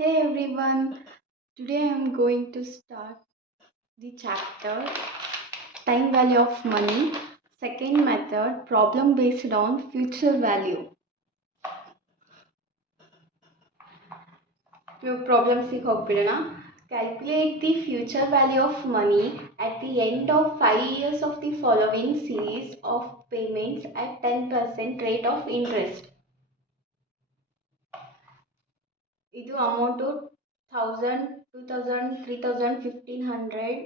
Hey everyone, today I am going to start the chapter Time Value of Money, second method problem based on future value. Problems ಹೋಗ್ಬಿಡೋಣ. Calculate the future value of money at the end of 5 years of the following series of payments at 10% rate of interest. ಇದು amount 1000, 2000, 3000, 1500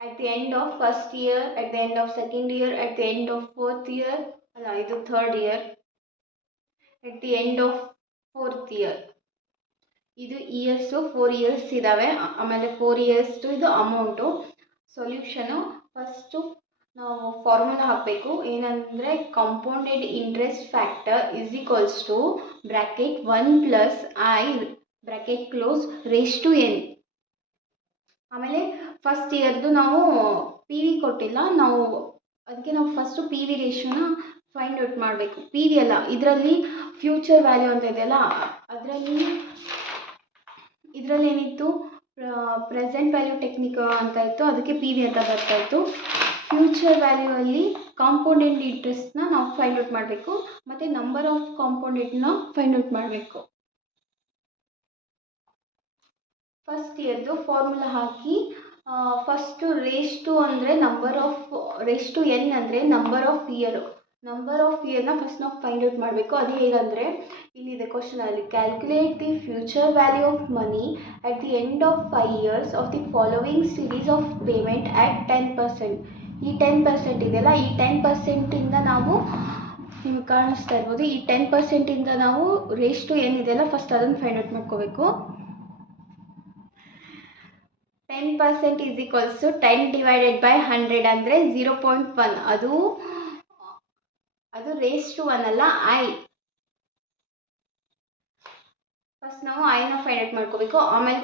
at the end of first year, at the end of second year, at the end of fourth year, ಅಲ್ಲ ಇದು third year, at the end of fourth year. ಇದು years 4 years ಇದಾವೆ. ಆಮೇಲೆ 4 years ಇದು amount. Solution first ನಾವು formula ಹಾಕಬೇಕು. ಏನಂದರೆ compounded interest factor is equals to bracket 1 plus I bracket close raise to N. ಆಮೇಲೆ ಫಸ್ಟ್ ಇಯರ್ದು ನಾವು ಪಿ ವಿ ಕೊಟ್ಟಿಲ್ಲ, ಅದಕ್ಕೆ ನಾವು ಫಸ್ಟು ಪಿ ವಿ ರೇಷಿಯೋನ ಫೈಂಡ್ ಔಟ್ ಮಾಡಬೇಕು. ಪಿ ವಿ ಅಲ್ಲ, ಇದರಲ್ಲಿ ಫ್ಯೂಚರ್ ವ್ಯಾಲ್ಯೂ ಅಂತ ಇದೆಯಲ್ಲ, ಇದರಲ್ಲಿ ಏನಿತ್ತು, ಪ್ರೆಸೆಂಟ್ ವ್ಯಾಲ್ಯೂ ಟೆಕ್ನಿಕ್ ಅಂತ ಇತ್ತು, ಅದಕ್ಕೆ ಪಿ ವಿ ಅಂತ ಬರ್ತಾ ಇತ್ತು. ಫ್ಯೂಚರ್ ವ್ಯಾಲ್ಯೂ ಅಲ್ಲಿ ಕಾಂಪೌಂಡೆಡ್ ಇಂಟ್ರೆಸ್ಟ್ನ ನಾವು ಫೈಂಡ್ ಔಟ್ ಮಾಡಬೇಕು, ಮತ್ತು ನಂಬರ್ ಆಫ್ ಕಾಂಪೌಂಡೆಡ್ನ ಫೈಂಡ್ ಔಟ್ ಮಾಡಬೇಕು. ಫಸ್ಟ್ ಇಯರ್ದು ಫಾರ್ಮುಲಾ ಹಾಕಿ ಫಸ್ಟು ರೇಸ್ ಟು ಅಂದರೆ ರೇಸ್ ಟು ಎನ್ ಅಂದರೆ ನಂಬರ್ ಆಫ್ ಇಯರ್ನ ಫಸ್ಟ್ ನಾವು ಫೈಂಡ್ ಔಟ್ ಮಾಡಬೇಕು. ಅದು ಹೇಗಂದರೆ ಇಲ್ಲಿದೆ ಕ್ವಶನಲ್ಲಿ, calculate the future value of money at the end of 5 years of the following series of payment at 10%. ಈ 10% ಇದೆಯಲ್ಲ, ಈ 10%ಇಂದ ನಾವು ನಿಮ್ಗೆ ಕಾಣಿಸ್ತಾ ಇರ್ಬೋದು, ಈ 10%ಇಂದ ನಾವು ರೇಸ್ ಟು ಏನಿದೆಯಲ್ಲ ಫಸ್ಟ್ ಅದನ್ನು ಫೈಂಡ್ ಔಟ್ ಮಾಡ್ಕೋಬೇಕು. 10% is equals to 10 divided by 100 ಅಂದರೆ 0.1. ಅದು ರೇಸ್ ಟು 1 ಅಲ್ಲ, ಐ. ಫಸ್ಟ್ ನಾವು ಐನ ಫೈಂಡ್ ಔಟ್ ಮಾಡ್ಕೋಬೇಕು. ಆಮೇಲೆ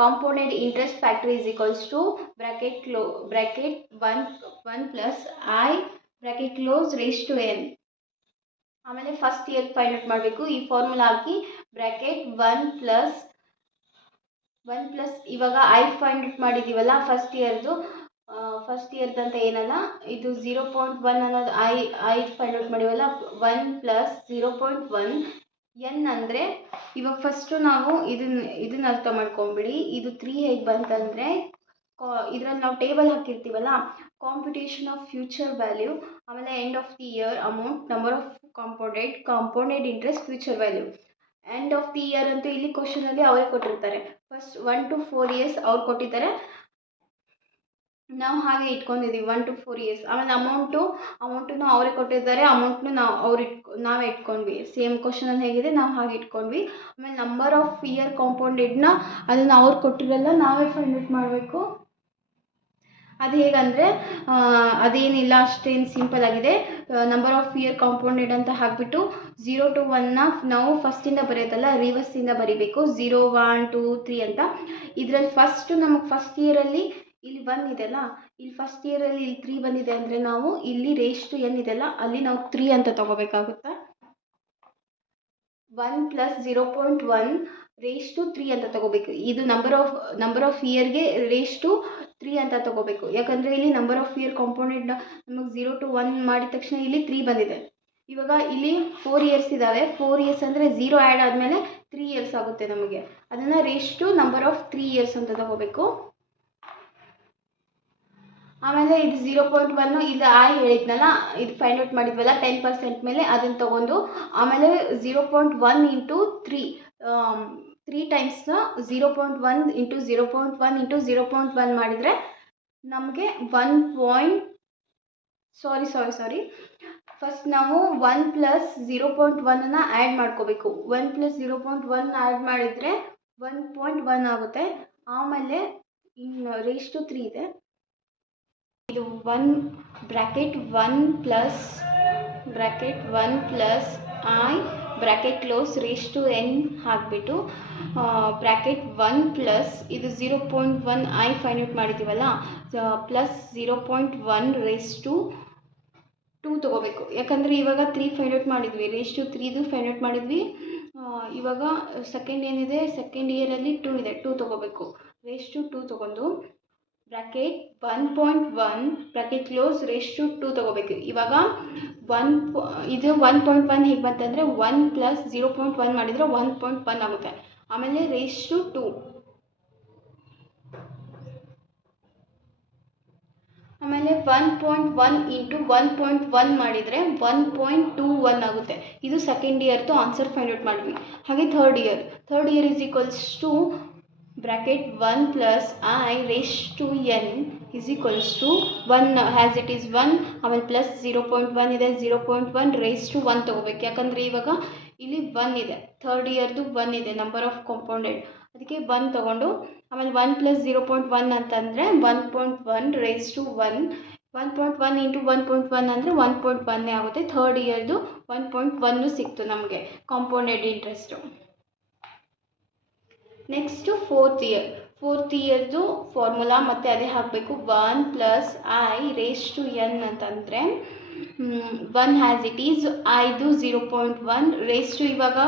compounded interest factor is equals to bracket 1 plus I bracket close raise to N. ಆಮೇಲೆ ಫಸ್ಟ್ ಇಯರ್ ಫೈಂಡ್ ಔಟ್ ಮಾಡಬೇಕು. ಈ ಫಾರ್ಮುಲಾ ಹಾಕಿ ಬ್ರ್ಯಾಕೆಟ್ 1 ಪ್ಲಸ್ ಇವಾಗ ಐ ಫೈಂಡ್ ಔಟ್ ಮಾಡಿದ್ದೀವಲ್ಲ ಫಸ್ಟ್ ಇಯರ್ದಂತ ಏನಲ್ಲ, ಇದು 0.1 ಅನ್ನೋದು ಐ ಫೈಂಡ್ ಔಟ್ ಮಾಡಿವಲ್ಲ, 1 ಪ್ಲಸ್ 0.1 ಎನ್ ಅಂದರೆ, ಇವಾಗ ಫಸ್ಟು ನಾವು ಇದನ್ನ ಅರ್ಥ ಮಾಡ್ಕೊಂಬಿಡಿ. ಇದು 3 ಹೇಗೆ ಬಂತಂದರೆ, ಇದರಲ್ಲಿ ನಾವು ಟೇಬಲ್ ಹಾಕಿರ್ತೀವಲ್ಲ, ಕಾಂಪಿಟೇಷನ್ ಆಫ್ ಫ್ಯೂಚರ್ ವ್ಯಾಲ್ಯೂ, ಆಮೇಲೆ end of the year amount, number of compounded interest, future value. End of the year ಅಂತೂ ಇಲ್ಲಿ ಕ್ವಶನಲ್ಲಿ ಅವರೇ ಕೊಟ್ಟಿರ್ತಾರೆ. ಫಸ್ಟ್ 1 to 4 years ಅವ್ರು ಕೊಟ್ಟಿದ್ದಾರೆ, ನಾವು ಹಾಗೆ ಇಟ್ಕೊಂಡಿದ್ದೀವಿ 1 to 4 years. ಆಮೇಲೆ ಅಮೌಂಟನ್ನು ಅವರೇ ಕೊಟ್ಟಿದ್ದಾರೆ, ಅಮೌಂಟ್ನು ನಾವೇ ಇಟ್ಕೊಂಡ್ವಿ. ಸೇಮ್ ಕ್ವಶನಲ್ಲಿ ಹೇಗಿದೆ ನಾವು ಹಾಗೆ ಇಟ್ಕೊಂಡ್ವಿ. ಆಮೇಲೆ ನಂಬರ್ ಆಫ್ ಇಯರ್ ಕಾಂಪೌಂಡೆಡ್ನ ಅದನ್ನು ಅವ್ರು ಕೊಟ್ಟಿರಲ್ಲ, ನಾವೇ ಫೈಂಡ್ ಔಟ್ ಮಾಡಬೇಕು. ಅದು ಹೇಗಂದರೆ ಅದೇನಿಲ್ಲ, ಅಷ್ಟೇನು ಸಿಂಪಲ್ ಆಗಿದೆ. ನಂಬರ್ ಆಫ್ ಇಯರ್ ಕಾಂಪೌಂಡೆಡ್ ಅಂತ ಹಾಕಿಬಿಟ್ಟು 0 to 1ನ ನಾವು ಫಸ್ಟಿಂದ ಬರೆಯೋದಲ್ಲ, ರಿವರ್ಸಿಂದ ಬರೀಬೇಕು. 0, 1, 2, 3 ಅಂತ. ಇದರಲ್ಲಿ ನಮಗೆ ಫಸ್ಟ್ ಇಯರಲ್ಲಿ ಇಲ್ಲಿ 1 ಇದೆಯಲ್ಲ, ಇಲ್ಲಿ ಫಸ್ಟ್ ಇಯರಲ್ಲಿ ಇಲ್ಲಿ 3 ಬಂದಿದೆ ಅಂದರೆ ನಾವು ಇಲ್ಲಿ ರೇಸ್ ಟು ಎನ್ ಇದೆಯಲ್ಲ, ಅಲ್ಲಿ ನಾವು 3 ಅಂತ ತಗೋಬೇಕಾಗುತ್ತೆ. 1 ಪ್ಲಸ್ 0.1 ರೇಸ್ ಟು 3 ಅಂತ ತಗೋಬೇಕು. ಇದು ನಂಬರ್ ಆಫ್ ಇಯರ್ಗೆ ರೇಸ್ ಟು 3 ಅಂತ ತಗೋಬೇಕು. ಯಾಕಂದರೆ ಇಲ್ಲಿ ನಂಬರ್ ಆಫ್ ಇಯರ್ ಕಾಂಪೌಂಡೆಡ್ ನಮಗೆ 0 to 1 ಮಾಡಿದ ತಕ್ಷಣ ಇಲ್ಲಿ 3 ಬಂದಿದೆ. ಇವಾಗ ಇಲ್ಲಿ 4 ಇಯರ್ಸ್ ಇದ್ದಾವೆ. 4 ಇಯರ್ಸ್ ಅಂದರೆ 0 ಆ್ಯಡ್ ಆದಮೇಲೆ 3 ಇಯರ್ಸ್ ಆಗುತ್ತೆ ನಮಗೆ. ಅದನ್ನು raise to number of 3 years ಅಂತ ತಗೋಬೇಕು. ಆಮೇಲೆ ಇದು 0.1 ಇದು ಐ ಹೇಳಿದ್ನಲ್ಲ, ಇದು ಫೈಂಡ್ ಔಟ್ ಮಾಡಿದ್ವಲ್ಲ 10% ಮೇಲೆ, ಅದನ್ನು ತೊಗೊಂಡು ಆಮೇಲೆ 0.1 ಇಂಟು 3 ಟೈಮ್ಸ್ನ 0.1 ಇಂಟು 0.1 ಇಂಟು 0.1 ಮಾಡಿದರೆ ನಮಗೆ ಸಾರಿ ಫಸ್ಟ್ ನಾವು 1 ಪ್ಲಸ್ 0.1ನ ಆ್ಯಡ್ ಮಾಡ್ಕೋಬೇಕು. 1 ಪ್ಲಸ್ 0.1 ಆ್ಯಡ್ ಮಾಡಿದರೆ 1.1 ಆಗುತ್ತೆ. ಆಮೇಲೆ ಇನ್ನು ರೇಸ್ ಟು 3 ಇದೆ, ಇದು 1 bracket 1 plus I bracket close raise to N ಹಾಕಿಬಿಟ್ಟು ಬ್ರ್ಯಾಕೆಟ್ 1 ಪ್ಲಸ್ ಇದು 0.1 ಐ ಫೈಂಡ್ ಔಟ್ ಮಾಡಿದ್ದೀವಲ್ಲ, ಪ್ಲಸ್ 0.1 ರೇಸ್ ಟು 2 ತೊಗೋಬೇಕು. ಯಾಕಂದರೆ ಇವಾಗ 3 ಫೈಂಡ್ ಔಟ್ ಮಾಡಿದ್ವಿ, ರೇಸ್ ಟು 3ದು ಫೈಂಡ್ ಔಟ್ ಮಾಡಿದ್ವಿ. ಇವಾಗ ಸೆಕೆಂಡ್ ಏನಿದೆ, ಸೆಕೆಂಡ್ ಇಯರಲ್ಲಿ 2 ಇದೆ, 2 ತೊಗೋಬೇಕು. ರೇಸ್ ಟು 2 ತೊಗೊಂಡು bracket 1.1 bracket close raise to 2 ತೊಗೋಬೇಕು. ಇವಾಗ ಇದು 1.1 ಹೇಗೆ ಬಂತಂದರೆ 1 ಪ್ಲಸ್ 0.1 ಮಾಡಿದರೆ 1.1 ಆಗುತ್ತೆ. ಆಮೇಲೆ ರೇಸ್ ಟು 2, ಆಮೇಲೆ 1.1 ಇಂಟು 1.1 ಮಾಡಿದರೆ 1.21 ಆಗುತ್ತೆ. ಇದು ಸೆಕೆಂಡ್ ಇಯರ್ದು ಆನ್ಸರ್ ಫೈಂಡ್ ಔಟ್ ಮಾಡಿದ್ವಿ. ಹಾಗೆ third year is equals to bracket 1 plus I raise to n is equals to 1 has it is 1, ಆಮೇಲೆ ಪ್ಲಸ್ 0.1 ಇದೆ, 0.1 ರೇಸ್ ಟು 1 ತೊಗೋಬೇಕು. ಯಾಕಂದರೆ ಇವಾಗ ಇಲ್ಲಿ 1 ಇದೆ, ಥರ್ಡ್ ಇಯರ್ದು 1 ಇದೆ, ನಂಬರ್ ಆಫ್ ಕಾಂಪೌಂಡೆಡ್, ಅದಕ್ಕೆ 1 ತೊಗೊಂಡು ಆಮೇಲೆ 1 ಪ್ಲಸ್ 0.1 ಅಂತಂದರೆ 1.1 ರೇಸ್ ಟು 1, 1.1 ಇಂಟು 1.1 ಅಂದರೆ 1.1 ಆಗುತ್ತೆ. ಥರ್ಡ್ ಇಯರ್ದು 1.1 ಸಿಕ್ತು ನಮಗೆ ಕಾಂಪೌಂಡೆಡ್ ಇಂಟ್ರೆಸ್ಟು. ನೆಕ್ಸ್ಟು ಫೋರ್ತ್ ಇಯರ್ದು ಫಾರ್ಮುಲಾ ಮತ್ತು ಅದೇ ಹಾಕಬೇಕು. 1 plus I raise to n ಅಂತಂದರೆ 1 ಹ್ಯಾಸ್ ಇಟ್ ಈಸ್ ಐದು 0.1 ರೇಸ್ ಟು, ಇವಾಗ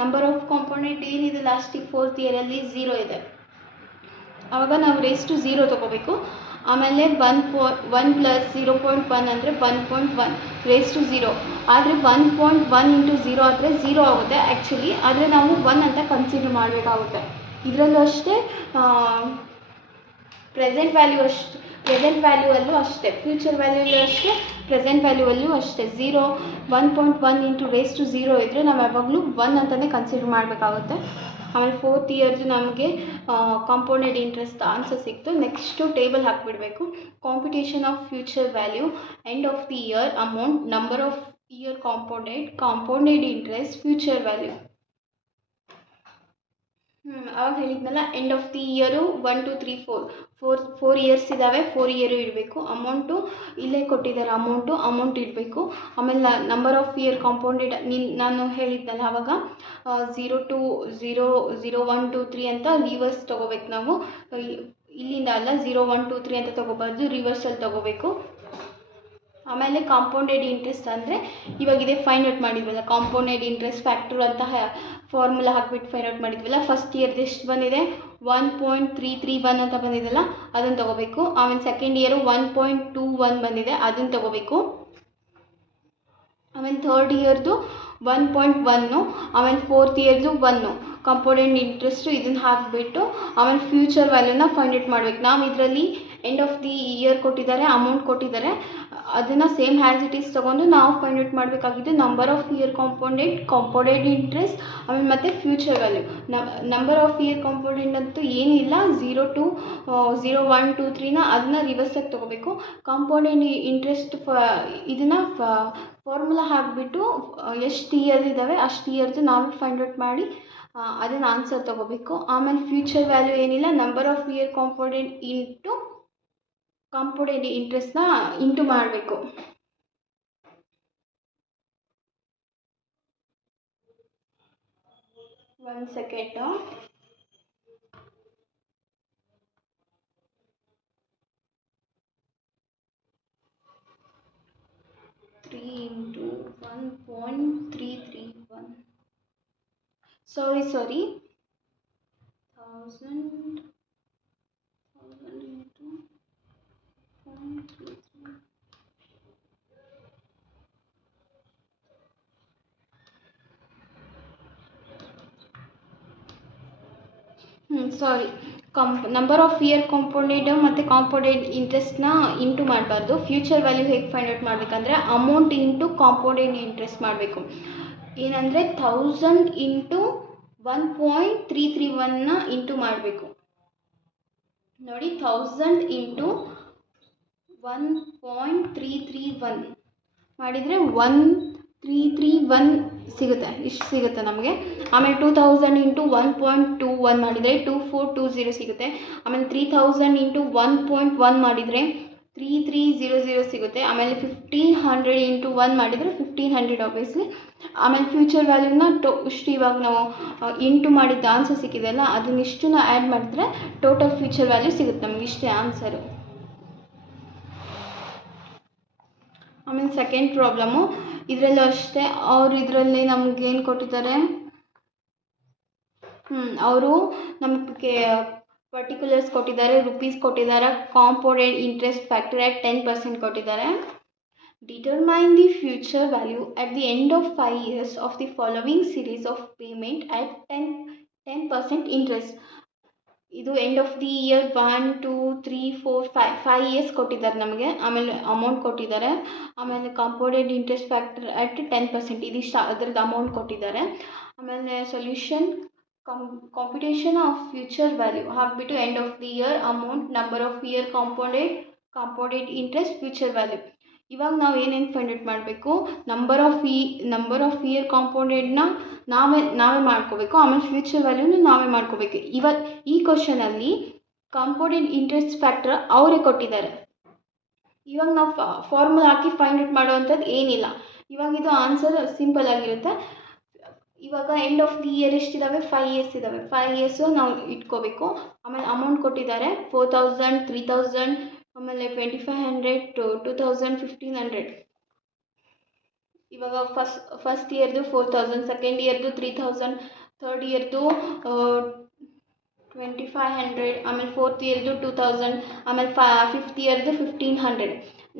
ನಂಬರ್ ಆಫ್ ಕಾಂಪೌಂಡೆಂಟ್ ಏನಿದೆ ಲಾಸ್ಟಿಗೆ ಫೋರ್ತ್ ಇಯರಲ್ಲಿ 0 ಇದೆ, ಆವಾಗ ನಾವು ರೇಸ್ ಟು 0 ತೊಗೋಬೇಕು. ಆಮೇಲೆ 1 ಪ್ಲಸ್ 0.1 ಅಂದರೆ 1.1 ರೇಸ್ ಟು 0, ಆದರೆ 1.1 ಇಂಟು 0 ಆದರೆ 0 ಆಗುತ್ತೆ ಆ್ಯಕ್ಚುಲಿ, ಆದರೆ ನಾವು 1 ಅಂತ ಕನ್ಸಿಡರ್ ಮಾಡಬೇಕಾಗುತ್ತೆ. ಇದರಲ್ಲೂ ಅಷ್ಟೇ, ಪ್ರೆಸೆಂಟ್ ವ್ಯಾಲ್ಯೂವಲ್ಲೂ ಅಷ್ಟೇ, ಫ್ಯೂಚರ್ ವ್ಯಾಲ್ಯೂಲ್ಲೂ ಅಷ್ಟೇ, ಪ್ರೆಸೆಂಟ್ ವ್ಯಾಲ್ಯೂವಲ್ಲೂ ಅಷ್ಟೇ 0, 1.1 ಇಂಟು ರೇಸ್ ಟು 0 ಇದ್ದರೆ ನಾವು ಯಾವಾಗಲೂ 1 ಅಂತಲೇ ಕನ್ಸಿಡರ್ ಮಾಡಬೇಕಾಗುತ್ತೆ. ಆಮೇಲೆ ಫೋರ್ತ್ ಇಯರ್ದು ನಮಗೆ ಕಾಂಪೌಂಡೆಡ್ ಇಂಟ್ರೆಸ್ಟ್ ಆನ್ಸರ್ ಸಿಕ್ತು. ನೆಕ್ಸ್ಟು ಟೇಬಲ್ ಹಾಕಿಬಿಡಬೇಕು. Computation of future value, end of the year amount, number of year compounded interest, future value. ಆವಾಗ ಹೇಳಿದ್ನಲ್ಲ, end of the year 1 2 3 4 years ಇದ್ದಾವೆ, 4 ಇಯರು ಇಡಬೇಕು. ಅಮೌಂಟು ಇಲ್ಲೇ ಕೊಟ್ಟಿದ್ದಾರೆ, ಅಮೌಂಟ್ ಇಡಬೇಕು. ಆಮೇಲೆ ನಂಬರ್ ಆಫ್ ಇಯರ್ ಕಾಂಪೌಂಡೆಡ್ ನಾನು ಹೇಳಿದ್ನಲ್ಲ ಆವಾಗ 0 to 0 0 1 2 3 ಅಂತ ರಿವರ್ಸ್ ತೊಗೋಬೇಕು ನಾವು. ಇಲ್ಲಿಂದ ಅಲ್ಲ, 0 1 2 3 ಅಂತ ತೊಗೋಬಾರ್ದು, ರಿವರ್ಸಲ್ಲಿ ತೊಗೋಬೇಕು. ಆಮೇಲೆ ಕಾಂಪೌಂಡೆಡ್ ಇಂಟ್ರೆಸ್ಟ್ ಅಂದರೆ ಇವಾಗಿದೆ ಫೈಂಡ್ ಔಟ್ ಮಾಡಿದ್ವಲ್ಲ, ಕಾಂಪೌಂಡೆಡ್ ಇಂಟ್ರೆಸ್ಟ್ ಫ್ಯಾಕ್ಟರ್ ಅಂತ ಫಾರ್ಮುಲಾ ಹಾಕ್ಬಿಟ್ಟು ಫೈಂಡ್ ಔಟ್ ಮಾಡಿದ್ವಲ್ಲ. ಫಸ್ಟ್ ಇಯರ್ದು ಎಷ್ಟು ಬಂದಿದೆ, 1.331 ಅಂತ ಬಂದಿದೆಯಲ್ಲ, ಅದನ್ನು ತೊಗೋಬೇಕು. ಆಮೇಲೆ ಸೆಕೆಂಡ್ ಇಯರು 1.21 ಬಂದಿದೆ, ಅದನ್ನು ತೊಗೋಬೇಕು. ಆಮೇಲೆ ಥರ್ಡ್ ಇಯರ್ದು 1.1, ಆಮೇಲೆ ಫೋರ್ತ್ ಇಯರ್ದು 1 ಕಾಂಪೌಂಡೆಡ್ ಇಂಟ್ರೆಸ್ಟು, ಇದನ್ನು ಹಾಕಿಬಿಟ್ಟು ಆಮೇಲೆ ಫ್ಯೂಚರ್ ವ್ಯಾಲ್ಯೂನ ಫೈಂಡ್ ಔಟ್ ಮಾಡಬೇಕು. ನಾವು ಇದರಲ್ಲಿ ಎಂಡ್ ಆಫ್ ದಿ ಇಯರ್ ಕೊಟ್ಟಿದ್ದಾರೆ, ಅಮೌಂಟ್ ಕೊಟ್ಟಿದ್ದಾರೆ, ಅದನ್ನು ಸೇಮ್ ಹ್ಯಾಸ್ ಇಟ್ ಈಸ್ ತೊಗೊಂಡು ನಾವು ಫೈಂಡ್ ಔಟ್ ಮಾಡಬೇಕಾಗಿದ್ದು number of year compounded interest, ಆಮೇಲೆ ಮತ್ತು future value. Number of year compounded ಅಂತೂ ಏನಿಲ್ಲ, 0 to 0 1 2 3ನ ಅದನ್ನ ರಿವರ್ಸಾಗಿ ತೊಗೋಬೇಕು. ಕಾಂಪೌಂಡೆಡ್ ಇಂಟ್ರೆಸ್ಟ್ ಇದನ್ನು ಫಾರ್ಮುಲಾ ಹಾಕಿಬಿಟ್ಟು ಎಷ್ಟು ಇಯರ್ ಇದ್ದಾವೆ ಅಷ್ಟು ಇಯರ್ದು ನಾವೇ ಫೈಂಡ್ ಔಟ್ ಮಾಡಿ ಅದನ್ನು ಆನ್ಸರ್ ತೊಗೋಬೇಕು. ಆಮೇಲೆ ಫ್ಯೂಚರ್ ವ್ಯಾಲ್ಯೂ ಏನಿಲ್ಲ, number of year compounded into compounded ಇಂಟ್ರೆಸ್ಟ್ನ ಇಂಟು ಮಾಡಬೇಕು. ಒಂದು second. Three into 1.331, sorry 1000 into 0.33. Sorry, number of year compounded ಮತ್ತು ಕಾಂಪೌಂಡೆಡ್ ಇಂಟ್ರೆಸ್ಟ್ನ ಇಂಟು ಮಾಡಬಾರ್ದು. ಫ್ಯೂಚರ್ ವ್ಯಾಲ್ಯೂ ಹೇಗೆ ಫೈಂಡ್ ಔಟ್ ಮಾಡಬೇಕಂದ್ರೆ ಅಮೌಂಟ್ ಇಂಟು ಕಾಂಪೌಂಡೆಡ್ ಇಂಟ್ರೆಸ್ಟ್ ಮಾಡಬೇಕು. ಏನಂದರೆ 1000 ಇಂಟು 1.331ನ ಇಂಟು ಮಾಡಬೇಕು. ನೋಡಿ, 1000 ಇಂಟು 1.331 ಮಾಡಿದರೆ 1331 ಸಿಗುತ್ತೆ, ಇಷ್ಟು ಸಿಗುತ್ತೆ ನಮಗೆ. ಆಮೇಲೆ 2000 ಇಂಟು 1.21 ಮಾಡಿದರೆ 2420 ಸಿಗುತ್ತೆ. ಆಮೇಲೆ 3000 ಇಂಟು 1.1 ಮಾಡಿದರೆ 3300 ಸಿಗುತ್ತೆ. ಆಮೇಲೆ 1500 ಇಂಟು 1 ಮಾಡಿದರೆ 1500 ಆಬ್ವಿಯಸ್ಲಿ. ಆಮೇಲೆ ಫ್ಯೂಚರ್ ವ್ಯಾಲ್ಯೂನ ಇಷ್ಟು ಇವಾಗ ನಾವು ಇಂಟು ಮಾಡಿದ್ದ ಆನ್ಸರ್ ಸಿಕ್ಕಿದೆಯಲ್ಲ, ಅದನ್ನಿಷ್ಟನ್ನು ಆ್ಯಡ್ ಮಾಡಿದ್ರೆ ಟೋಟಲ್ ಫ್ಯೂಚರ್ ವ್ಯಾಲ್ಯೂ ಸಿಗುತ್ತೆ ನಮಗೆ, ಇಷ್ಟೇ ಆನ್ಸರು. ಆಮೇಲೆ ಸೆಕೆಂಡ್ ಪ್ರಾಬ್ಲಮ್ಮು, ಇದರಲ್ಲೂ ಅಷ್ಟೇ, ಇದರಲ್ಲಿ ನಮಗೇನು ಕೊಟ್ಟಿದ್ದಾರೆ, ಅವರು ನಮಗೆ ಪರ್ಟಿಕ್ಯುಲರ್ಸ್ ಕೊಟ್ಟಿದ್ದಾರೆ, ರುಪೀಸ್ ಕೊಟ್ಟಿದ್ದಾರೆ, ಕಾಂಪೌಂಡೆಡ್ ಇಂಟ್ರೆಸ್ಟ್ ಫ್ಯಾಕ್ಟರ್ at 10% ಕೊಟ್ಟಿದ್ದಾರೆ. Determine the future value at the end of 5 years of the following series of payment at 10% interest. ಇದು end of the year 1 2 3 4 5 years ಕೊಟ್ಟಿದ್ದಾರೆ ನಮಗೆ. ಆಮೇಲೆ ಅಮೌಂಟ್ ಕೊಟ್ಟಿದ್ದಾರೆ. ಆಮೇಲೆ ಕಾಂಪೌಂಡೆಡ್ ಇಂಟ್ರೆಸ್ಟ್ ಫ್ಯಾಕ್ಟರ್ ಅಟ್ 10%, ಇದಿಷ್ಟು ಅದರದ್ದು amount ಕೊಟ್ಟಿದ್ದಾರೆ. ಆಮೇಲೆ solution computation of future value ಹಾಕ್ಬಿಟ್ಟು end of the year amount, number of year compounded interest, future value. ಇವಾಗ ನಾವು ಏನೇನು ಫೈಂಡ್ ಔಟ್ ಮಾಡಬೇಕು, ನಂಬರ್ ಆಫ್ ಇಯರ್ ಕಾಂಪೌಂಡೆಡ್ನ ನಾವೇ ಮಾಡ್ಕೋಬೇಕು. ಆಮೇಲೆ ಫ್ಯೂಚರ್ ವ್ಯಾಲ್ಯೂನ ನಾವೇ ಮಾಡ್ಕೋಬೇಕು. ಈ ಕ್ವಶನಲ್ಲಿ ಕಾಂಪೌಂಡೆಡ್ ಇಂಟ್ರೆಸ್ಟ್ ಫ್ಯಾಕ್ಟರ್ ಅವರೇ ಕೊಟ್ಟಿದ್ದಾರೆ. ಇವಾಗ ನಾವು ಫಾರ್ಮುಲಾ ಹಾಕಿ ಫೈಂಡ್ ಔಟ್ ಮಾಡುವಂಥದ್ದು ಏನಿಲ್ಲ. ಇವಾಗ ಇದು ಆನ್ಸರ್ ಸಿಂಪಲ್ ಆಗಿರುತ್ತೆ. ಇವಾಗ ಎಂಡ್ ಆಫ್ ದಿ ಇಯರ್ ಎಷ್ಟಿದ್ದಾವೆ, 5 ಇಯರ್ಸ್ ಇದ್ದಾವೆ. 5 ಇಯರ್ಸು ನಾವು ಇಟ್ಕೋಬೇಕು. ಆಮೇಲೆ ಅಮೌಂಟ್ ಕೊಟ್ಟಿದ್ದಾರೆ 4000, 3000, ಆಮೇಲೆ 2500 to 2000, 1500. ಇವಾಗ ಫಸ್ಟ್ ಇಯರ್ದು 4000, ಸೆಕೆಂಡ್ ಇಯರ್ದು 3000, ಥರ್ಡ್ ಇಯರ್ದು 2500, ಆಮೇಲೆ ಫೋರ್ತ್ ಇಯರ್ದು 2000, ಆಮೇಲೆ ಫಿಫ್ತ್ ಇಯರ್ದು 1500.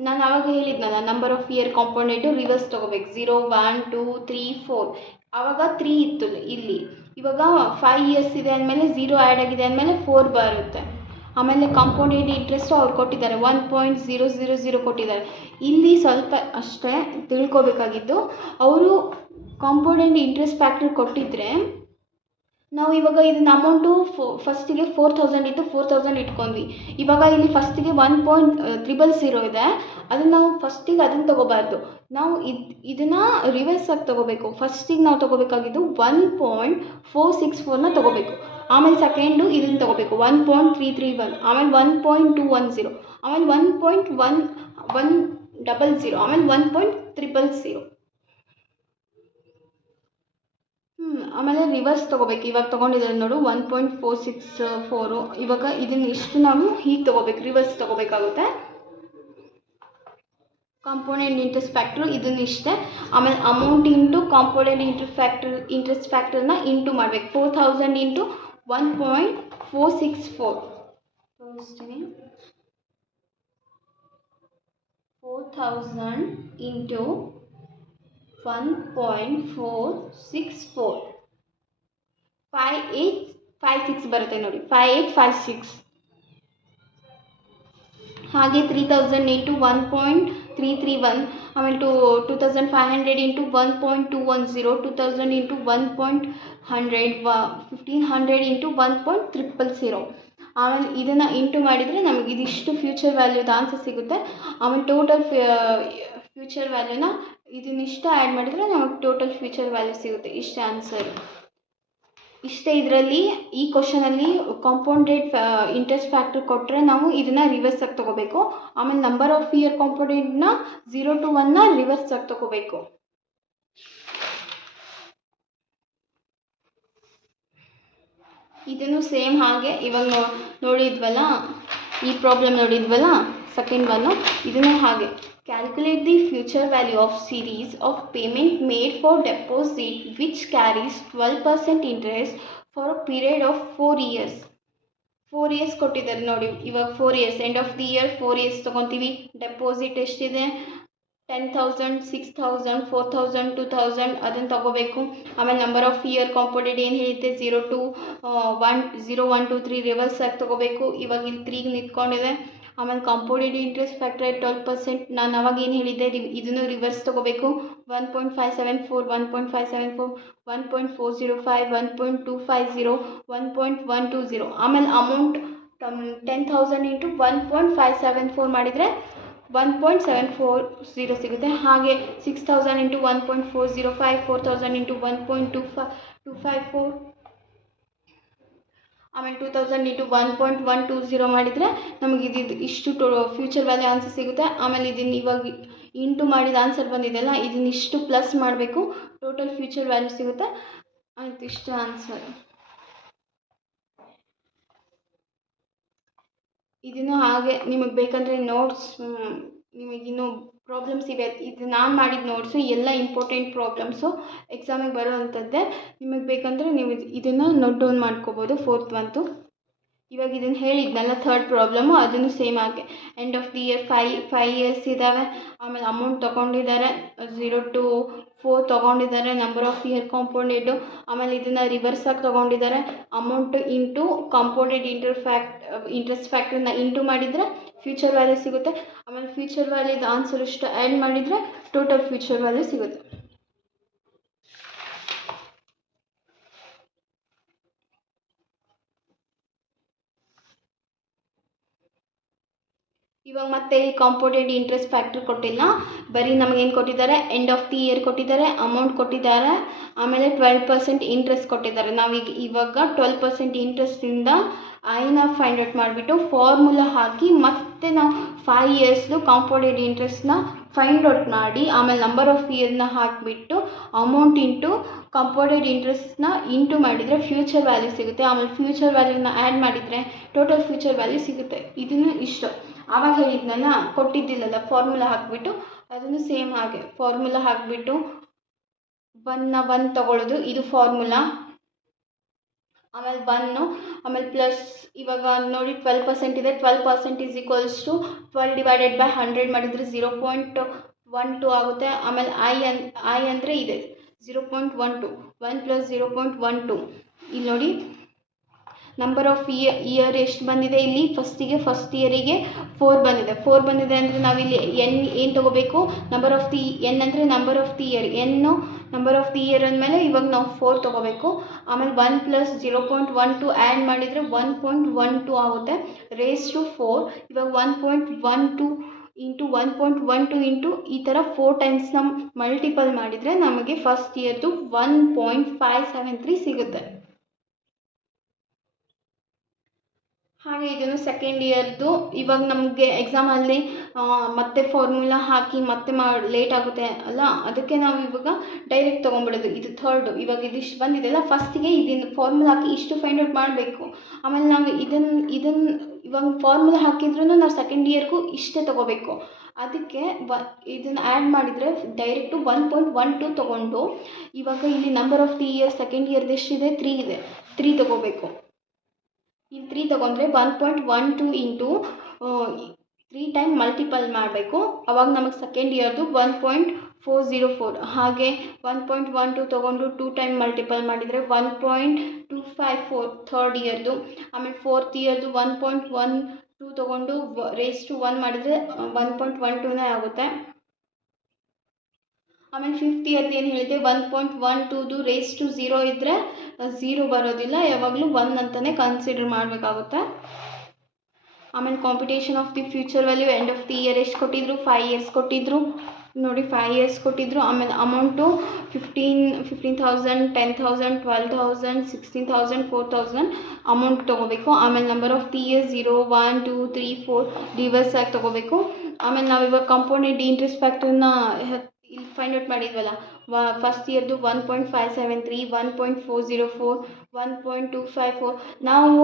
ನಾನು ಆವಾಗ ಹೇಳಿದ್ನಲ್ಲ, number of year compounded reverse ತೊಗೋಬೇಕು. 0 1 2 3 4. ಆವಾಗ 3 ಇತ್ತು ಇಲ್ಲಿ. ಇವಾಗ 5 ಇಯರ್ಸ್ ಇದೆ ಅಂದಮೇಲೆ 0 ಆ್ಯಡ್ ಆಗಿದೆ ಅಂದಮೇಲೆ 4 ಬರುತ್ತೆ. ಆಮೇಲೆ ಕಾಂಪೌಂಡೆಡ್ ಇಂಟ್ರೆಸ್ಟು ಅವ್ರು ಕೊಟ್ಟಿದ್ದಾರೆ 1.000 ಕೊಟ್ಟಿದ್ದಾರೆ. ಇಲ್ಲಿ ಸ್ವಲ್ಪ ಅಷ್ಟೇ ತಿಳ್ಕೊಬೇಕಾಗಿದ್ದು, ಅವರು ಕಾಂಪೌಂಡೆಡ್ ಇಂಟ್ರೆಸ್ಟ್ ಫ್ಯಾಕ್ಟರ್ ಕೊಟ್ಟಿದ್ದರೆ ನಾವು ಇವಾಗ ಇದನ್ನ ಅಮೌಂಟು ಫಸ್ಟಿಗೆ 4000 ಇತ್ತು, 4000 ಇಟ್ಕೊಂಡ್ವಿ. ಇವಾಗ ಇಲ್ಲಿ ಫಸ್ಟಿಗೆ 1.000 ಇದೆ. ಅದನ್ನು ನಾವು ಫಸ್ಟಿಗೆ ಅದನ್ನು ತೊಗೋಬಾರ್ದು. ನಾವು ಇದನ್ನು ರಿವರ್ಸ್ ಆಗಿ ತೊಗೋಬೇಕು. ಫಸ್ಟಿಗೆ ನಾವು ತೊಗೋಬೇಕಾಗಿದ್ದು 1.464ನ ತೊಗೋಬೇಕು. ಆಮೇಲೆ ಸೆಕೆಂಡು ಇದನ್ನು ತೊಗೋಬೇಕು 1.331, ಆಮೇಲೆ 1.210, ಆಮೇಲೆ 1.100, ಆಮೇಲೆ 1.000. ಆಮೇಲೆ ರಿವರ್ಸ್ ತೊಗೋಬೇಕು. ಇವಾಗ ತೊಗೊಂಡಿದ್ದಾರೆ ನೋಡು 1.464. ಇವಾಗ ಇದನ್ನು ಇಷ್ಟು ನಾವು ಹೀಗೆ ತೊಗೋಬೇಕು, ರಿವರ್ಸ್ ತೊಗೋಬೇಕಾಗುತ್ತೆ. ಕಾಂಪೌಂಡೆಡ್ ಇಂಟ್ರೆಸ್ಟ್ ಫ್ಯಾಕ್ಟ್ರು ಇದನ್ನು ಇಷ್ಟೇ. ಆಮೇಲೆ ಅಮೌಂಟ್ ಇಂಟು ಕಾಂಪೌಂಡೆಡ್ ಇಂಟ್ರೆಸ್ಟ್ ಫ್ಯಾಕ್ಟರ್ನ ಇಂಟು ಮಾಡಬೇಕು. 4000 ಇಂಟು 1.464 ತೋರಿಸ್ತೀನಿ. 4000 ಇಂಟು 1.464 5856 ಬರುತ್ತೆ ನೋಡಿ, 5856. ಹಾಗೆ 3000 ಇಂಟು 1.331, ಆಮೇಲೆ 2500 ಇಂಟು 1.210, 2000 ಇಂಟು 1.100, 1500 ಇಂಟು 1.000. ಆಮೇಲೆ ಇದನ್ನು ಇಂಟು ಮಾಡಿದರೆ ನಮಗೆ ಇದಿಷ್ಟು ಫ್ಯೂಚರ್ ವ್ಯಾಲ್ಯೂದ ಆನ್ಸರ್ ಸಿಗುತ್ತೆ. ಆಮೇಲೆ ಟೋಟಲ್ ಫ್ಯೂಚರ್ ವ್ಯಾಲ್ಯೂನ ಇದನ್ನಿಷ್ಟ ಆ್ಯಡ್ ಮಾಡಿದರೆ ನಮಗೆ ಟೋಟಲ್ ಫ್ಯೂಚರ್ ವ್ಯಾಲ್ಯೂ ಸಿಗುತ್ತೆ. ಇಷ್ಟೇ ಆನ್ಸರ್. ಇಷ್ಟೇ ಇದರಲ್ಲಿ ಈ ಕ್ವಶನಲ್ಲಿ ಕಾಂಪೌಂಡೆಡ್ ಇಂಟ್ರೆಸ್ಟ್ ಫ್ಯಾಕ್ಟರ್ ಕೊಟ್ಟರೆ ನಾವು ಇದನ್ನು ರಿವರ್ಸ್ ಆಗಿ ತೊಗೋಬೇಕು. ಆಮೇಲೆ ನಂಬರ್ ಆಫ್ ಇಯರ್ ಕಾಂಪೌಂಡೆಡ್ನ 0 to 1ನ ರಿವರ್ಸ್ ಆಗಿ ತೊಗೋಬೇಕು. ಇದನ್ನು ಸೇಮ್ ಹಾಗೆ ಇವಾಗ ನೋಡಿದ್ವಲ್ಲ, ಈ ಪ್ರಾಬ್ಲಮ್ ನೋಡಿದ್ವಲ್ಲ ಸೆಕೆಂಡ್ ಒನ್ನು, ಇದನ್ನು ಹಾಗೆ calculate the future value of series of payment made for deposit which carries 12% interest for a period of 4 years. 4 years ಕೊಟ್ಟಿದ್ದಾರೆ ನೋಡಿ. ಇವಾಗ 4 years, end of the year 4 years ತೊಗೊತೀವಿ. ಡೆಪಾಸಿಟ್ ಎಷ್ಟಿದೆ 10,000, 6,000, 4,000, 2,000 ಅದನ್ನು ತೊಗೋಬೇಕು. ಆಮೇಲೆ ನಂಬರ್ ಆಫ್ ಇಯರ್ ಕಾಂಪೌಂಡೆಡ್ ಏನು ಹೇಳಿದ್ದೆ 0 to 1 0 1 2 3 ರಿವರ್ಸ್ ಆಗಿ ತೊಗೋಬೇಕು. ಇವಾಗ ಇಲ್ಲಿ 3 ನಿಂತ್ಕೊಂಡಿದೆ. ಆಮೇಲೆ ಕಾಂಪೌಂಡೆಡ್ ಇಂಟ್ರೆಸ್ಟ್ ಫ್ಯಾಕ್ಟರ್ 12%. ನಾನು ಅವಾಗ ಏನು ಹೇಳಿದ್ದೆ, ಇದನ್ನು ರಿವರ್ಸ್ ತೊಗೋಬೇಕು. 1.574, 1.574, 1.405, 1.250, 1.120. ಆಮೇಲೆ ಅಮೌಂಟ್ 10,000 ಇಂಟು 1.574 ಮಾಡಿದರೆ 1.740 ಸಿಗುತ್ತೆ. ಹಾಗೆ 6,000 ಇಂಟು 1.405, 4,000 ಇಂಟು 1.254, ಆಮೇಲೆ 2,000 ಇಂಟು 1.120 ಮಾಡಿದರೆ ನಮಗೆ ಇಷ್ಟು ಫ್ಯೂಚರ್ ವ್ಯಾಲ್ಯೂ ಆನ್ಸರ್ ಸಿಗುತ್ತೆ. ಆಮೇಲೆ ಇದನ್ನು ಇವಾಗ ಇಂಟು ಮಾಡಿದ ಆನ್ಸರ್ ಬಂದಿದೆಯಲ್ಲ, ಇದನ್ನಿಷ್ಟು ಪ್ಲಸ್ ಮಾಡಬೇಕು, ಟೋಟಲ್ ಫ್ಯೂಚರ್ ವ್ಯಾಲ್ಯೂ ಸಿಗುತ್ತೆ. ಆಯ್ತು, ಇಷ್ಟು ಆನ್ಸರ್. ಇದನ್ನು ಹಾಗೆ ನಿಮಗೆ ಬೇಕಂದರೆ ನೋಟ್ಸ್, ನಿಮಗಿನ್ನೂ ಪ್ರಾಬ್ಲಮ್ಸ್ ಇವೆ. ಇದು ನಾನು ಮಾಡಿದ ನೋಟ್ಸು ಎಲ್ಲ ಇಂಪಾರ್ಟೆಂಟ್ ಪ್ರಾಬ್ಲಮ್ಸು ಎಕ್ಸಾಮಿಗೆ ಬರೋವಂಥದ್ದೇ. ನಿಮಗೆ ಬೇಕಂದರೆ ನೀವು ಇದನ್ನು ನೋಟ್ ಡೌನ್ ಮಾಡ್ಕೋಬೋದು. 4th ಮಂತು ಇವಾಗ ಇದನ್ನು ಹೇಳಿದ್ನಲ್ಲ, 3rd ಪ್ರಾಬ್ಲಮ್ಮು ಅದನ್ನು ಸೇಮ್ ಆಗಿ end of the year 5 years ಇದ್ದಾವೆ. ಆಮೇಲೆ ಅಮೌಂಟ್ ತೊಗೊಂಡಿದ್ದಾರೆ 0 to 4 ತೊಗೊಂಡಿದ್ದಾರೆ, ನಂಬರ್ ಆಫ್ ಇಯರ್ ಕಾಂಪೌಂಡೆಡು. ಆಮೇಲೆ ಇದನ್ನು ರಿವರ್ಸಾಗಿ ತೊಗೊಂಡಿದ್ದಾರೆ, ಅಮೌಂಟ್ ಇಂಟು ಕಾಂಪೌಂಡೆಡ್ ಇಂಟ್ರೆಸ್ಟ್ ಫ್ಯಾಕ್ಟ್ರನ್ನ ಇಂಟು ಮಾಡಿದರೆ ಫ್ಯೂಚರ್ ವ್ಯಾಲ್ಯೂ ಸಿಗುತ್ತೆ. ಆಮೇಲೆ ಫ್ಯೂಚರ್ ವ್ಯಾಲ್ಯೂದ ಆನ್ಸರ್ ಇಷ್ಟು ಆ್ಯಡ್ ಮಾಡಿದರೆ ಟೋಟಲ್ ಫ್ಯೂಚರ್ ವ್ಯಾಲ್ಯೂ ಸಿಗುತ್ತೆ. ಇವಾಗ ಮತ್ತೆ ಈ ಕಾಂಪೌಂಡೆಡ್ ಇಂಟ್ರೆಸ್ಟ್ ಫ್ಯಾಕ್ಟ್ರ್ ಕೊಟ್ಟಿಲ್ಲ, ಬರೀ ನಮಗೇನು ಕೊಟ್ಟಿದ್ದಾರೆ, ಎಂಡ್ ಆಫ್ ದಿ ಇಯರ್ ಕೊಟ್ಟಿದ್ದಾರೆ, ಅಮೌಂಟ್ ಕೊಟ್ಟಿದ್ದಾರೆ, ಆಮೇಲೆ 12% ಇಂಟ್ರೆಸ್ಟ್ ಕೊಟ್ಟಿದ್ದಾರೆ. ಇವಾಗ 12% ಇಂಟ್ರೆಸ್ಟಿಂದ ಐನ ಫೈಂಡ್ ಔಟ್ ಮಾಡಿಬಿಟ್ಟು ಫಾರ್ಮುಲಾ ಹಾಕಿ ಮತ್ತೆ ನಾವು 5 ಇಯರ್ಸ್ದು ಕಾಂಪೌಂಡೆಡ್ ಇಂಟ್ರೆಸ್ಟ್ನ ಫೈಂಡ್ ಔಟ್ ಮಾಡಿ ಆಮೇಲೆ ನಂಬರ್ ಆಫ್ ಇಯರ್ನ ಹಾಕಿಬಿಟ್ಟು ಅಮೌಂಟ್ ಇಂಟು ಕಾಂಪೌಂಡೆಡ್ ಇಂಟ್ರೆಸ್ಟ್ನ ಇಂಟು ಮಾಡಿದರೆ ಫ್ಯೂಚರ್ ವ್ಯಾಲ್ಯೂ ಸಿಗುತ್ತೆ. ಆಮೇಲೆ ಫ್ಯೂಚರ್ ವ್ಯಾಲ್ಯೂನ ಆ್ಯಡ್ ಮಾಡಿದರೆ ಟೋಟಲ್ ಫ್ಯೂಚರ್ ವ್ಯಾಲ್ಯೂ ಸಿಗುತ್ತೆ. ಇದನ್ನು ಇಷ್ಟು ಆವಾಗ ಹೇಳಿದ್ನಲ್ಲ, ಕೊಟ್ಟಿದ್ದಿಲ್ಲಲ್ಲ ಫಾರ್ಮುಲಾ ಹಾಕಿಬಿಟ್ಟು ಅದನ್ನು ಸೇಮ್ ಹಾಗೆ ಫಾರ್ಮುಲಾ ಹಾಕಿಬಿಟ್ಟು 1 ತಗೊಳ್ಳೋದು, ಇದು ಫಾರ್ಮುಲಾ. ಆಮೇಲೆ 1 ಆಮೇಲೆ ಪ್ಲಸ್ ಇವಾಗ ನೋಡಿ 12% ಇದೆ, 12% is equals to 12 divided by 100 ಮಾಡಿದರೆ 0.12 ಆಗುತ್ತೆ. ಆಮೇಲೆ ಐ ಅಂದರೆ ಇದೆ 0.12, 1 ಪ್ಲಸ್ 0.12. ಇಲ್ಲಿ ನೋಡಿ ನಂಬರ್ ಆಫ್ ಇಯರ್ ಎಷ್ಟು ಬಂದಿದೆ, ಇಲ್ಲಿ ಫಸ್ಟ್ ಇಯರಿಗೆ 4 ಬಂದಿದೆ. 4 ಬಂದಿದೆ ಅಂದರೆ ನಾವಿಲ್ಲಿ ಏನು ತೊಗೋಬೇಕು, ನಂಬರ್ ಆಫ್ ದಿ ಅಂದರೆ number of the year, number of the year ಅಂದಮೇಲೆ ಇವಾಗ ನಾವು 4 ತೊಗೋಬೇಕು. ಆಮೇಲೆ 1 ಪ್ಲಸ್ 0.12 ಆ್ಯಡ್ ಮಾಡಿದರೆ 1.12 ಆಗುತ್ತೆ, ರೇಸ್ ಟು 4. ಇವಾಗ 1.12 ಇಂಟು 1.12 ಇಂಟು ಈ ಥರ 4 ಟೈಮ್ಸ್ ಮಲ್ಟಿಪಲ್ ಮಾಡಿದರೆ ನಮಗೆ ಫಸ್ಟ್ ಇಯರ್ದು 1.573 ಸಿಗುತ್ತೆ. ಹಾಗೆ ಇದನ್ನು ಸೆಕೆಂಡ್ ಇಯರ್ದು ಇವಾಗ ನಮಗೆ ಎಕ್ಸಾಮಲ್ಲಿ ಮತ್ತೆ ಫಾರ್ಮುಲಾ ಹಾಕಿ ಮತ್ತೆ ಲೇಟ್ ಆಗುತ್ತೆ ಅಲ್ಲ, ಅದಕ್ಕೆ ನಾವು ಇವಾಗ ಡೈರೆಕ್ಟ್ ತೊಗೊಂಡ್ಬಿಡೋದು. ಇದು 3rd, ಇವಾಗ ಇದಿಷ್ಟು ಬಂದಿದೆಯಲ್ಲ, ಫಸ್ಟಿಗೆ ಇದನ್ನು ಫಾರ್ಮುಲಾ ಹಾಕಿ ಇಷ್ಟು ಫೈಂಡ್ ಔಟ್ ಮಾಡಬೇಕು. ಆಮೇಲೆ ನಾವು ಇದನ್ನು ಇವಾಗ ಫಾರ್ಮುಲಾ ಹಾಕಿದ್ರೂ ನಾವು ಸೆಕೆಂಡ್ ಇಯರ್ಗೂ ಇಷ್ಟೇ ತೊಗೋಬೇಕು. ಅದಕ್ಕೆ ಇದನ್ನು ಆ್ಯಡ್ ಮಾಡಿದರೆ ಡೈರೆಕ್ಟು 1.12 ತೊಗೊಂಡು ಇವಾಗ ಇಲ್ಲಿ number of the year second ಇಯರ್ದು ಎಷ್ಟಿದೆ, 3 ಇದೆ, 3 ತೊಗೋಬೇಕು. ಇಲ್ಲಿ 3 ತೊಗೊಂಡ್ರೆ 1.12 ಇಂಟು 3 ಟೈಮ್ ಮಲ್ಟಿಪಲ್ ಮಾಡಬೇಕು. ಅವಾಗ ನಮಗೆ ಸೆಕೆಂಡ್ ಇಯರ್ದು 1.404. ಹಾಗೆ 1.12 ತೊಗೊಂಡು 2 ಟೈಮ್ ಮಲ್ಟಿಪಲ್ ಮಾಡಿದರೆ 1.254 ಥರ್ಡ್ ಇಯರ್ದು. ಆಮೇಲೆ 4th ಇಯರ್ದು 1.12 ತೊಗೊಂಡು ರೇಸ್ ಟು 1 ಮಾಡಿದರೆ 1.12ನೇ ಆಗುತ್ತೆ. ಆಮೇಲೆ 5th ಇಯರ್ದು ಏನು ಹೇಳಿದೆ, 1.12ದು ರೇಸ್ ಟು 0 ಇದ್ದರೆ 0 ಬರೋದಿಲ್ಲ, ಯಾವಾಗಲೂ 1 ಅಂತಲೇ ಕನ್ಸಿಡರ್ ಮಾಡಬೇಕಾಗುತ್ತೆ. ಆಮೇಲೆ computation of the future value end of the year ಎಷ್ಟು ಕೊಟ್ಟಿದ್ರು, 5 ಇಯರ್ಸ್ ಕೊಟ್ಟಿದ್ರು ನೋಡಿ, 5 ಇಯರ್ಸ್ ಕೊಟ್ಟಿದ್ರು. ಆಮೇಲೆ ಅಮೌಂಟು 15,000, 10,000, 12,000, 16,000, 4,000 ಅಮೌಂಟ್ ತೊಗೋಬೇಕು. ಆಮೇಲೆ number of the year 0, 1, 2, 3, 4 reverse ಆಗಿ ತೊಗೋಬೇಕು. ಆಮೇಲೆ ನಾವು ಇವಾಗ ಕಾಂಪೌಂಡೆಡ್ ಇಂಟ್ರೆಸ್ಟ್ ಫ್ಯಾಕ್ಟ್ರನ್ನ ಇಲ್ಲಿ ಫೈಂಡ್ ಔಟ್ ಮಾಡಿದ್ವಲ್ಲ, ಫಸ್ಟ್ ಇಯರ್ದು 1.573, 1.404, 1.254. ನಾವು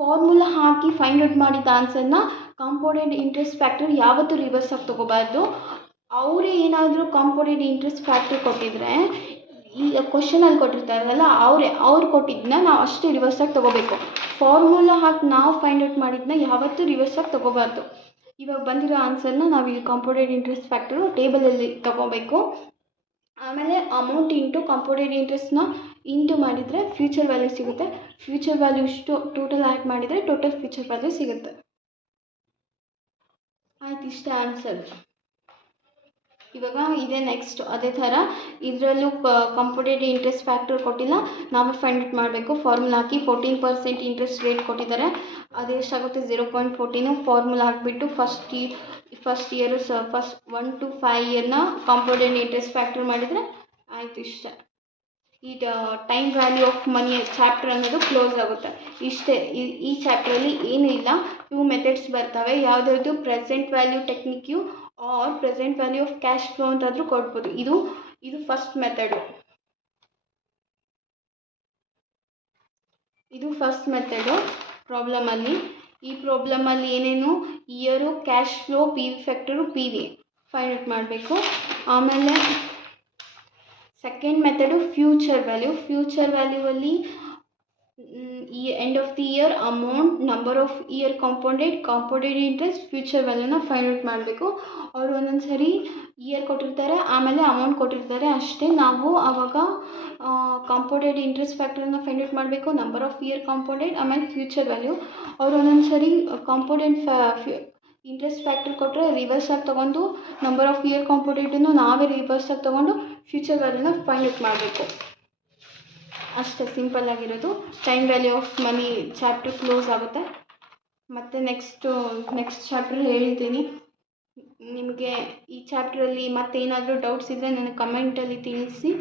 ಫಾರ್ಮುಲಾ ಹಾಕಿ ಫೈಂಡ್ ಔಟ್ ಮಾಡಿದ ಆನ್ಸರ್ನ ಕಾಂಪೌಂಡೆಡ್ ಇಂಟ್ರೆಸ್ಟ್ ಫ್ಯಾಕ್ಟರ್ ಯಾವತ್ತೂ ರಿವರ್ಸ್ ಆಗಿ ತೊಗೋಬಾರ್ದು. ಅವರೇ ಏನಾದರೂ ಕಾಂಪೌಂಡೆಡ್ ಇಂಟ್ರೆಸ್ಟ್ ಫ್ಯಾಕ್ಟರ್ ಕೊಟ್ಟಿದ್ರೆ, ಈ ಕ್ವಶನಲ್ಲಿ ಕೊಟ್ಟಿರ್ತಾರಲ್ಲ ಅವ್ರು ಕೊಟ್ಟಿದ್ದನ್ನ ನಾವು ಅಷ್ಟೇ ರಿವರ್ಸಾಗಿ ತೊಗೋಬೇಕು. ಫಾರ್ಮುಲಾ ಹಾಕಿ ನಾವು ಫೈಂಡ್ ಔಟ್ ಮಾಡಿದ್ದನ್ನ ಯಾವತ್ತೂ ರಿವರ್ಸಾಗಿ ತೊಗೋಬಾರ್ದು. ಇವಾಗ ಬಂದಿರೋ ಆನ್ಸರ್ನ ನಾವು ಇಲ್ಲಿ ಕಾಂಪೌಂಡೆಡ್ ಇಂಟ್ರೆಸ್ಟ್ ಫ್ಯಾಕ್ಟರು ಟೇಬಲಲ್ಲಿ ತೊಗೋಬೇಕು. ಆಮೇಲೆ ಅಮೌಂಟ್ ಇಂಟು ಕಾಂಪೌಂಡೆಡ್ ಇಂಟ್ರೆಸ್ಟ್ನ ಇಂಟು ಮಾಡಿದರೆ ಫ್ಯೂಚರ್ ವ್ಯಾಲ್ಯೂ ಸಿಗುತ್ತೆ. ಫ್ಯೂಚರ್ ವ್ಯಾಲ್ಯೂ ಇಷ್ಟು ಟೋಟಲ್ ಆ್ಯಡ್ ಮಾಡಿದರೆ ಟೋಟಲ್ ಫ್ಯೂಚರ್ ವ್ಯಾಲ್ಯೂ ಸಿಗುತ್ತೆ. ಆಯ್ತು, ಇಷ್ಟೇ ಆನ್ಸರ್. ಇವಾಗ ಇದೇ ನೆಕ್ಸ್ಟ್ ಅದೇ ಥರ ಇದರಲ್ಲೂ ಕಾಂಪೌಂಡೆಡ್ ಇಂಟ್ರೆಸ್ಟ್ ಫ್ಯಾಕ್ಟರ್ ಕೊಟ್ಟಿಲ್ಲ, ನಾವೇ ಫೈಂಡ್ ಔಟ್ ಮಾಡಬೇಕು. ಫಾರ್ಮುಲಾ ಹಾಕಿ 14% ಇಂಟ್ರೆಸ್ಟ್ ರೇಟ್ ಕೊಟ್ಟಿದ್ದಾರೆ, ಅದು ಎಷ್ಟಾಗುತ್ತೆ 0.14. ಫಾರ್ಮುಲಾ ಹಾಕಿಬಿಟ್ಟು ಫಸ್ಟ್ ಇಯರು ಫಸ್ಟ್ 1 to 5 ಇಯರ್ನ ಕಾಂಪೌಂಡೆಡ್ ಇಂಟ್ರೆಸ್ಟ್ ಫ್ಯಾಕ್ಟರ್ ಮಾಡಿದರೆ ಆಯಿತು, ಇಷ್ಟೇ. ಈ time value of money chapter ಅನ್ನೋದು ಕ್ಲೋಸ್ ಆಗುತ್ತೆ. ಇಷ್ಟೇ, ಈ ಚಾಪ್ಟ್ರಲ್ಲಿ ಏನೂ ಇಲ್ಲ. 2 ಮೆಥಡ್ಸ್ ಬರ್ತವೆ, ಯಾವುದಾದ್ರು present value technique or present value of cash flow ಅಂತಾದರೂ ಕೊಡ್ಬೋದು. ಇದು ಫಸ್ಟ್ ಮೆಥಡು. ಇದು ಫಸ್ಟ್ ಮೆಥಡು ಪ್ರಾಬ್ಲಮಲ್ಲಿ. ಈ ಪ್ರಾಬ್ಲಮಲ್ಲಿ ಏನೇನು year, cash flow, P V factor, P V find out ಮಾಡಬೇಕು. ಆಮೇಲೆ ಸೆಕೆಂಡ್ ಮೆಥಡು ಫ್ಯೂಚರ್ ವ್ಯಾಲ್ಯೂವಲ್ಲಿ ಈ end of the year amount, number of year compounded interest, future ವ್ಯಾಲ್ಯೂನ ಫೈಂಡ್ ಔಟ್ ಮಾಡಬೇಕು. ಅವರು ಒಂದೊಂದು ಸರಿ ಇಯರ್ ಕೊಟ್ಟಿರ್ತಾರೆ, ಆಮೇಲೆ ಅಮೌಂಟ್ ಕೊಟ್ಟಿರ್ತಾರೆ ಅಷ್ಟೇ. ನಾವು ಆವಾಗ ಕಾಂಪೌಂಡೆಡ್ ಇಂಟ್ರೆಸ್ಟ್ ಫ್ಯಾಕ್ಟರ್ನ ಫೈಂಡ್ ಔಟ್ ಮಾಡಬೇಕು, ನಂಬರ್ ಆಫ್ ಇಯರ್ ಕಾಂಪೌಂಡೆಡ್, ಆಮೇಲೆ ಫ್ಯೂಚರ್ ವ್ಯಾಲ್ಯೂ. ಅವ್ರು ಒಂದೊಂದು ಸರಿ ಕಾಂಪೌಂಡೆಡ್ ಇಂಟ್ರೆಸ್ಟ್ ಫ್ಯಾಕ್ಟರ್ ಕೊಟ್ಟರೆ ರಿವರ್ಸ್ ಆಗಿ ತೊಗೊಂಡು ನಂಬರ್ ಆಫ್ ಇಯರ್ ಕಾಂಪೌಂಡೆಡನ್ನು ನಾವೇ ರಿವರ್ಸ್ ಆಗಿ ತೊಗೊಂಡು ಫ್ಯೂಚರ್ ವ್ಯಾಲ್ಯೂನ ಫೈಂಡ್ ಔಟ್ ಮಾಡಬೇಕು. ಅಷ್ಟೇ ಸಿಂಪಲ್ ಆಗಿರೋದು. Time value of money chapter close ಆಗುತ್ತೆ. ಮತ್ತು ನೆಕ್ಸ್ಟ್ ಚಾಪ್ಟರ್ ಹೇಳ್ತೀನಿ. ನಿಮಗೆ ಈ ಚಾಪ್ಟ್ರಲ್ಲಿ ಮತ್ತೇನಾದರೂ ಡೌಟ್ಸ್ ಇದ್ದರೆ ನನಗೆ ಕಮೆಂಟಲ್ಲಿ ತಿಳಿಸಿ.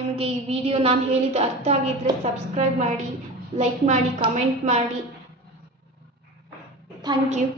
ನಿಮಗೆ ಈ ವಿಡಿಯೋ ನಾನು ಹೇಳಿದ್ದು ಅರ್ಥ ಆಗಿದ್ದರೆ ಸಬ್ಸ್ಕ್ರೈಬ್ ಮಾಡಿ, ಲೈಕ್ ಮಾಡಿ, ಕಮೆಂಟ್ ಮಾಡಿ. Thank you.